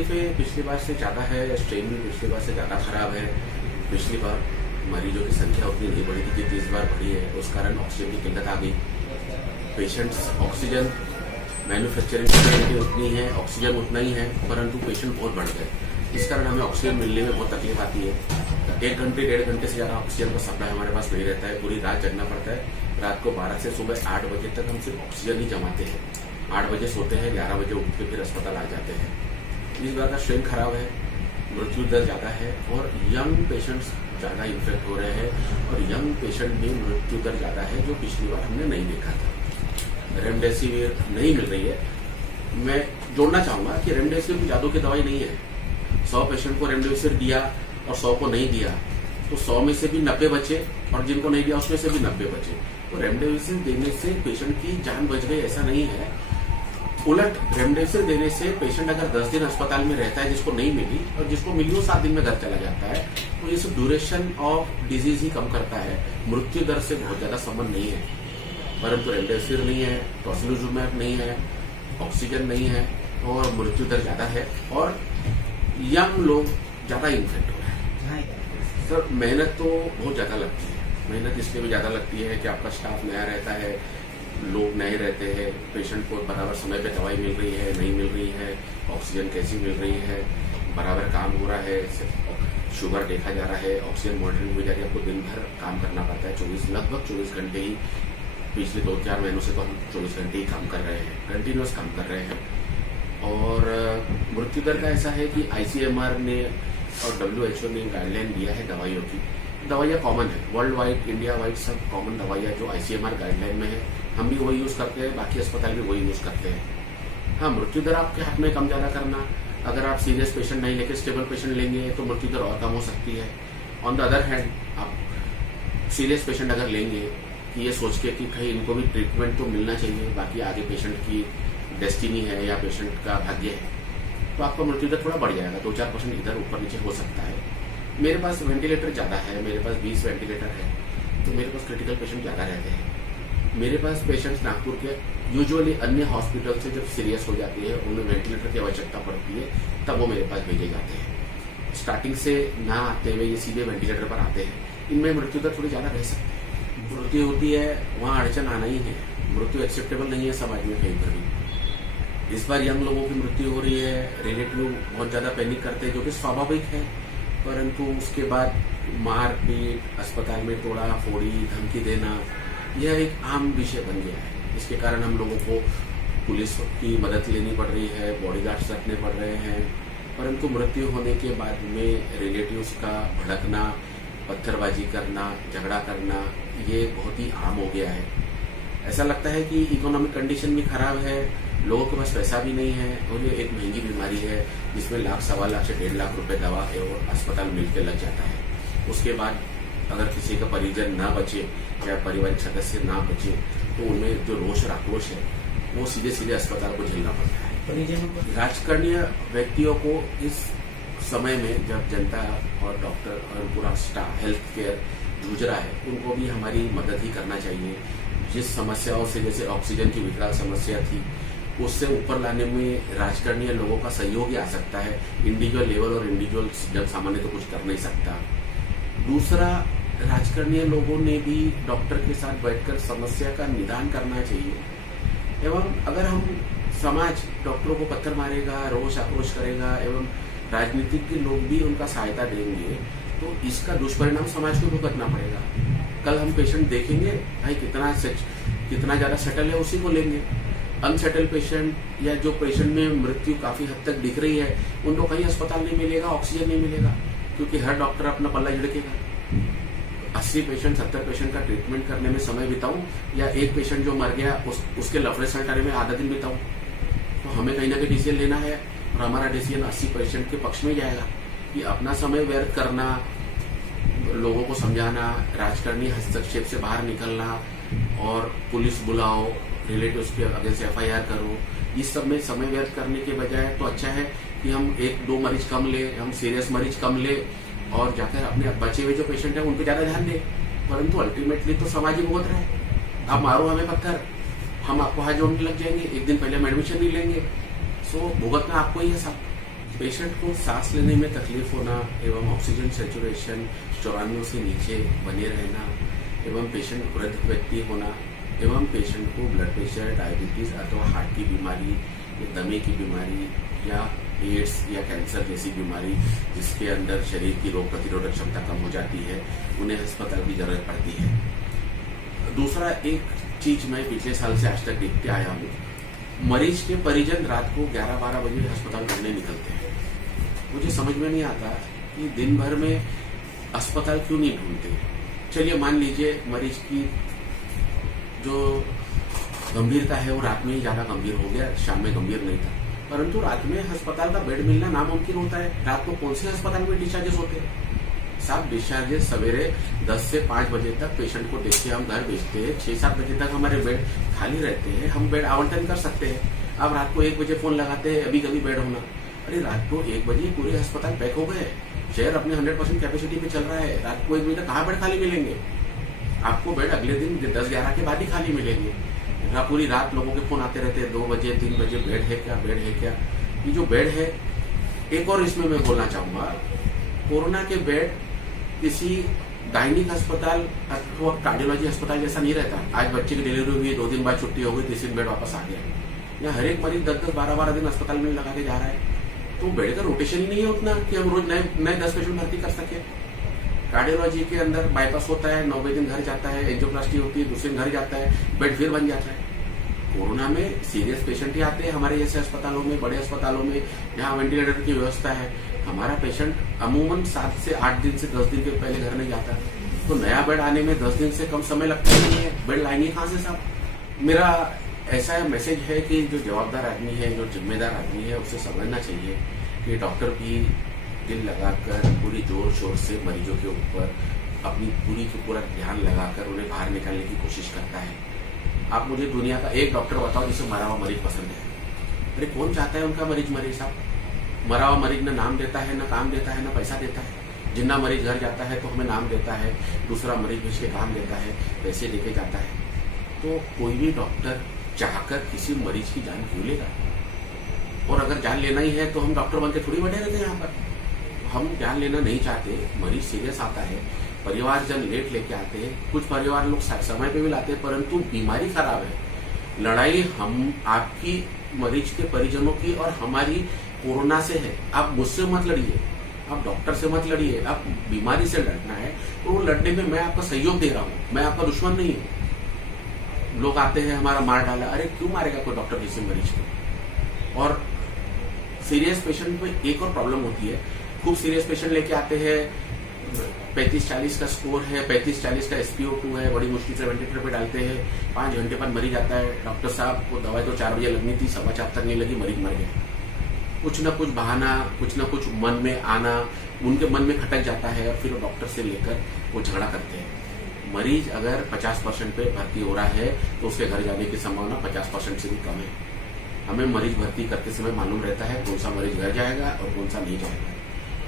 तकलीफें पिछली बार से ज़्यादा है, स्ट्रेन भी पिछली बार से ज़्यादा खराब है। पिछली बार मरीजों की संख्या उतनी नहीं बढ़ी थी जितनी इस बार बढ़ी है, उस कारण ऑक्सीजन की किल्लत आ गई। पेशेंट्स ऑक्सीजन मैन्युफैक्चरिंग कैपेसिटी उतनी है, ऑक्सीजन उतना ही है, परंतु पेशेंट बहुत बढ़ गए। इस कारण हमें ऑक्सीजन मिलने में बहुत तकलीफ आती है। 1 घंटे 1.5 घंटे से ज़्यादा ऑक्सीजन का सप्लाई हमारे पास नहीं रहता है। पूरी रात जगना पड़ता है। रात को 12 से सुबह 8 बजे तक हम सिर्फ ऑक्सीजन ही जमाते हैं। 8 बजे सोते हैं, 11 बजे उठ के फिर अस्पताल आ जाते हैं। इस बार का स्ट्रेन खराब है, मृत्यु दर ज़्यादा है और यंग पेशेंट्स ज़्यादा इन्फेक्ट हो रहे हैं और यंग पेशेंट में मृत्यु दर ज़्यादा है, जो पिछली बार हमने नहीं देखा था। रेमडेसिविर नहीं मिल रही है। मैं जोड़ना चाहूँगा कि रेमडेसिविर जादू की दवाई नहीं है। 100 पेशेंट को रेमडेसिविर दिया और 100 को नहीं दिया, तो 100 में से भी 90 बचे और जिनको नहीं दिया उसमें से भी 90 बचे। तो रेमडेसिविर देने से पेशेंट की जान बच गई ऐसा नहीं है। उलट रेमडेसिविर देने से पेशेंट अगर 10 दिन अस्पताल में रहता है, जिसको नहीं मिली, और जिसको मिली वो 7 दिन में घर चला जाता है, तो ये सिर्फ ड्यूरेशन ऑफ डिजीज ही कम करता है, मृत्यु दर से बहुत ज्यादा संबंध नहीं है। परंतु रेमडेसिविर नहीं है, टोसिलिजुमैब नहीं है, ऑक्सीजन नहीं है और मृत्यु दर ज्यादा है और यंग लोग ज्यादा इन्फेक्ट हो रहे हैं। सर मेहनत तो बहुत ज्यादा लगती है। मेहनत इसलिए भी ज्यादा लगती है कि आपका स्टाफ नया रहता है, लोग नए रहते हैं, पेशेंट को बराबर समय पे दवाई मिल रही है, नहीं मिल रही है, ऑक्सीजन कैसी मिल रही है, बराबर काम हो रहा है, शुगर देखा जा रहा है, ऑक्सीजन मॉनिटरिंग हो जा रही है। आपको दिन भर काम करना पड़ता है, लगभग 24 घंटे ही। पिछले 2-4 महीनों से तो हम 24 घंटे ही काम कर रहे हैं, कंटिन्यूस काम कर रहे हैं। और मृत्यु दर का ऐसा है कि ICMR ने और WHO ने गाइडलाइन दिया है दवाइयों की। दवाइयाँ कॉमन है, वर्ल्ड वाइड, इंडिया वाइड सब कॉमन दवाइयाँ जो ICMR गाइडलाइन में है, हम भी वही यूज करते हैं, बाकी अस्पताल भी वही यूज करते हैं। हाँ, मृत्यु दर आपके हाथ में कम ज्यादा करना। अगर आप सीरियस पेशेंट नहीं लेके स्टेबल पेशेंट लेंगे तो मृत्यु दर और कम हो सकती है। ऑन द अदर हैंड, आप सीरियस पेशेंट अगर लेंगे कि ये सोच के कि कहीं इनको भी ट्रीटमेंट तो मिलना चाहिए, बाकी आगे पेशेंट की डेस्टिनी है या पेशेंट का भाग्य है, तो आपका मृत्यु दर थोड़ा बढ़ जाएगा। 2-4% इधर ऊपर नीचे हो सकता है। मेरे पास वेंटिलेटर ज्यादा है, मेरे पास 20 वेंटिलेटर है, तो मेरे पास क्रिटिकल पेशेंट ज्यादा रहते हैं। मेरे पास पेशेंट्स नागपुर के यूजुअली अन्य हॉस्पिटल से जब सीरियस हो जाती है, उन्हें वेंटिलेटर की आवश्यकता पड़ती है, तब वो मेरे पास भेजे जाते हैं। स्टार्टिंग से ना आते हुए ये सीधे वेंटिलेटर पर आते हैं। इनमें मृत्यु दर थोड़ी ज्यादा रह सकती है। मृत्यु होती है वहाँ अड़चन आना ही है। मृत्यु एक्सेप्टेबल नहीं है समाज में कहीं पर भी। इस बार यंग लोगों की मृत्यु हो रही है, रिलेटिव बहुत ज्यादा पैनिक करते हैं, जो कि स्वाभाविक है, परंतु उसके बाद मारपीट, अस्पताल में तोड़ा फोड़ी, धमकी देना, यह एक आम विषय बन गया है। इसके कारण हम लोगों को पुलिस की मदद लेनी पड़ रही है, बॉडीगार्ड्स रखने पड़ रहे हैं, परंतु मृत्यु होने के बाद में रिलेटिव्स का भड़कना, पत्थरबाजी करना, झगड़ा करना, ये बहुत ही आम हो गया है। ऐसा लगता है कि इकोनॉमिक कंडीशन भी खराब है, लोगों के पास पैसा भी नहीं है और ये एक महंगी बीमारी है जिसमें लाख, 1.25 लाख से 1.5 लाख रुपए दवा और अस्पताल मिलकर लग जाता है। उसके बाद अगर किसी का परिजन ना बचे या पारिवारिक सदस्य ना बचे, तो उनमें जो रोष और आक्रोश है वो सीधे सीधे अस्पताल को झेलना पड़ता है। परिजनों को, राजकारणीय व्यक्तियों को इस समय में जब जनता और डॉक्टर और पूरा स्टाफ हेल्थ केयर जूझ रहा है, उनको भी हमारी मदद ही करना चाहिए। जिस समस्याओं से, जैसे ऑक्सीजन की विकराल समस्या थी, उससे ऊपर लाने में राजकारणीय लोगों का सहयोग ही आ सकता है। इंडिविजुअल लेवल और इंडिविजुअल जन सामान्य तो कुछ कर नहीं सकता। दूसरा, राजकारणीय लोगों ने भी डॉक्टर के साथ बैठकर समस्या का निदान करना चाहिए। एवं अगर हम समाज डॉक्टरों को पत्थर मारेगा, रोष आक्रोश करेगा एवं राजनीतिज्ञ लोग भी उनका सहायता देंगे, तो इसका दुष्परिणाम समाज को भुगतना पड़ेगा। कल हम पेशेंट देखेंगे, भाई कितना ज्यादा सेटल है उसी को लेंगे। अनसेटल पेशेंट या जो पेशेंट में मृत्यु काफी हद तक दिख रही है, उनको कहीं अस्पताल नहीं मिलेगा, ऑक्सीजन नहीं मिलेगा, क्योंकि हर डॉक्टर अपना पल्ला झिड़केगा। 80 पेशेंट 70 पेशेंट का ट्रीटमेंट करने में समय बिताऊं या एक पेशेंट जो मर गया उसके लफड़े सटाने में आधा दिन बिताऊं, तो हमें कहीं ना कहीं डिसीजन लेना है और हमारा डिसीजन 80 पेशेंट के पक्ष में जाएगा कि अपना समय व्यर्थ करना, लोगों को समझाना, राजकारणीय हस्तक्षेप से बाहर निकलना और पुलिस बुलाओ, रिलेटिव्स के अगेंस्ट FIR करो, इस सब में समय व्यर्थ करने के बजाय तो अच्छा है कि हम 1-2 मरीज कम ले, हम सीरियस मरीज कम ले और जाकर अपने बचे हुए जो पेशेंट है उन पर ज्यादा ध्यान दें। परंतु अल्टीमेटली तो समाज ही भुगत रहा है। आप मारो हमें पत्थर, हम आपको हाथ जोड़ने लग जाएंगे, एक दिन पहले हम एडमिशन नहीं लेंगे, सो भुगतना आपको ही है सब। पेशेंट को सांस लेने में तकलीफ होना एवं ऑक्सीजन सेचुरेशन 94 से नीचे बने रहना एवं पेशेंट वृद्ध व्यक्ति होना एवं पेशेंट को ब्लड प्रेशर, डायबिटीज अथवा हार्ट की बीमारी या दमे की बीमारी या एड्स या कैंसर जैसी बीमारी जिसके अंदर शरीर की रोग प्रतिरोधक क्षमता कम हो जाती है, उन्हें अस्पताल की जरूरत पड़ती है। दूसरा एक चीज मैं पिछले साल से आज तक देखते आया हूँ, मरीज के परिजन रात को 11-12 बजे अस्पताल ढूंढने निकलते हैं। मुझे समझ में नहीं आता कि दिन भर में अस्पताल क्यों नहीं ढूंढते। चलिए मान लीजिए मरीज की जो गंभीरता है वो रात में ही ज्यादा गंभीर हो गया, शाम में गंभीर नहीं था, परंतु रात में अस्पताल का बेड मिलना नामुमकिन होता है। रात को कौन से अस्पताल में डिस्चार्जेस होते हैं? साहब डिस्चार्जेस सवेरे 10 से 5 बजे तक पेशेंट को देख के हम घर भेजते हैं। 6-7 बजे तक हमारे बेड खाली रहते हैं, हम बेड आवंटन कर सकते हैं। अब रात को 1 बजे फोन लगाते हैं अभी कभी बेड होना, अरे रात को 1 बजे पूरे अस्पताल पैक हो गए, शहर अपने 100% कैपेसिटी पे चल रहा है, रात को 1 बजे तक कहाँ बेड खाली मिलेंगे? आपको बेड अगले दिन 10-11 के बाद ही खाली मिलेंगे। पूरी रात लोगों के फोन आते रहते हैं 2 बजे 3 बजे, बेड है क्या, बेड है क्या। ये जो बेड है, एक और इसमें मैं बोलना चाहूंगा, कोरोना के बेड किसी गायनिक अस्पताल अथवा कार्डियोलॉजी अस्पताल जैसा नहीं रहता। आज बच्चे की डिलीवरी हुई, 2 दिन बाद छुट्टी हो गई, 3 दिन बेड वापस आ गया। यहाँ हर एक मरीज 10-10, 12-12 दिन अस्पताल में लगा के जा रहा है, तो बेड का रोटेशन ही नहीं है उतना कि हम रोज नए 10 पेशेंट भर्ती कर सके। कार्डियोलॉजी के अंदर बाईपास होता है, 90 दिन घर जाता है, एंजियोप्लास्टी होती है, दूसरे दिन घर जाता है, बेड फिर बन जाता है। कोरोना में सीरियस पेशेंट ही आते हैं हमारे जैसे अस्पतालों में, बड़े अस्पतालों में जहाँ वेंटिलेटर की व्यवस्था है। हमारा पेशेंट अमूमन 7 से 8 दिन से 10 दिन के पहले घर नहीं जाता, तो नया बेड आने में 10 दिन से कम समय लगता ही नहीं है। बेड लाएंगे कहाँ से साहब? मेरा ऐसा मैसेज है कि जो जवाबदार आदमी है, जो जिम्मेदार आदमी है, उसे समझना चाहिए कि डॉक्टर भी दिल लगाकर पूरी जोर शोर से मरीजों के ऊपर अपनी पूरा ध्यान लगाकर उन्हें बाहर निकालने की कोशिश करता है। आप मुझे दुनिया का एक डॉक्टर बताओ जिसे मरा हुआ मरीज पसंद है? अरे कौन चाहता है उनका मरीज मरे साहब? मरा हुआ मरीज न नाम देता है, न काम देता है, न पैसा देता है। जिन्ना मरीज घर जाता है तो हमें नाम देता है, दूसरा मरीज भेज के काम देता है, पैसे देके जाता है। तो कोई भी डॉक्टर चाहकर किसी मरीज की जान क्यों लेगा? और अगर जान लेना ही है तो हम डॉक्टर बनके थोड़ी बैठे रहते हैं यहाँ पर। हम जान लेना नहीं चाहते, मरीज सीरियस आता है, परिवारजन लेट लेके आते हैं, कुछ परिवार लोग समय पे भी लाते हैं, परंतु बीमारी खराब है। लड़ाई हम आपकी मरीज के परिजनों की और हमारी कोरोना से है। आप मुझसे मत लड़िए, आप डॉक्टर से मत लड़िए, आप बीमारी से लड़ना है तो वो लड़ने में मैं आपका सहयोग दे रहा हूँ, मैं आपका दुश्मन नहीं हूँ। लोग आते हैं हमारा मार डाला, अरे क्यों मारेगा कोई डॉक्टर किसी मरीज को? और सीरियस पेशेंट में एक और प्रॉब्लम होती है, खूब सीरियस पेशेंट लेके आते हैं, 35-40 का स्कोर है, 35-40 का SpO2 है, बड़ी मुश्किल से वेंटिलेटर पे डालते हैं, 5 घंटे बाद मरीज आता है, डॉक्टर साहब को दवाई तो 4 बजे लगनी थी, 4:15 तक नहीं लगी, मरीज मर गया। कुछ ना कुछ बहाना, कुछ ना कुछ मन में आना, उनके मन में खटक जाता है और फिर डॉक्टर से लेकर वो झगड़ा करते हैं। मरीज अगर 50% पे भर्ती हो रहा है तो उसके घर जाने की संभावना 50% से भी कम है। हमें मरीज भर्ती करते समय मालूम रहता है कौन सा मरीज घर जाएगा और कौन सा नहीं जाएगा।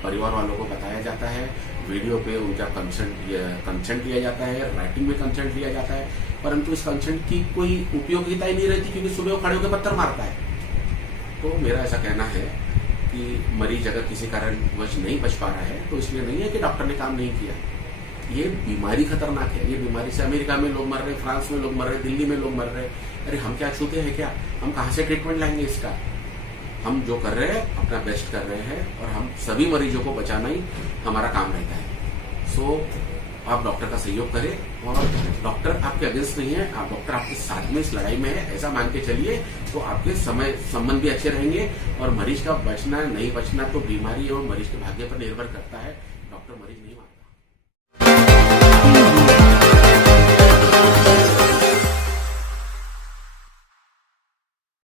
परिवार वालों को बताया जाता है, वीडियो पे उनका कंसेंट लिया जाता है, राइटिंग में कंसेंट लिया जाता है, परंतु इस कंसेंट की कोई उपयोगिता ही नहीं रहती क्योंकि सुबह वो खड़े होकर पत्थर मारता है। तो मेरा ऐसा कहना है कि मरीज अगर किसी कारणवश नहीं बच पा रहा है तो इसलिए नहीं है कि डॉक्टर ने काम नहीं किया। ये बीमारी खतरनाक है, ये बीमारी से अमेरिका में लोग मर रहे, फ्रांस में लोग मर रहे, दिल्ली में लोग मर रहे। अरे हम क्या छूते हैं क्या? हम कहाँ से ट्रीटमेंट लाएंगे इसका? हम जो कर रहे हैं अपना बेस्ट कर रहे हैं और हम सभी मरीजों को बचाना ही हमारा काम रहता है। सो आप डॉक्टर का सहयोग करें और डॉक्टर आपके अगेंस्ट नहीं है, आप डॉक्टर आपके साथ में इस लड़ाई में है, ऐसा मान के चलिए तो आपके समय संबंध भी अच्छे रहेंगे। और मरीज का बचना नहीं बचना तो बीमारी और मरीज के भाग्य पर निर्भर करता है, डॉक्टर मरीज नहीं मानता।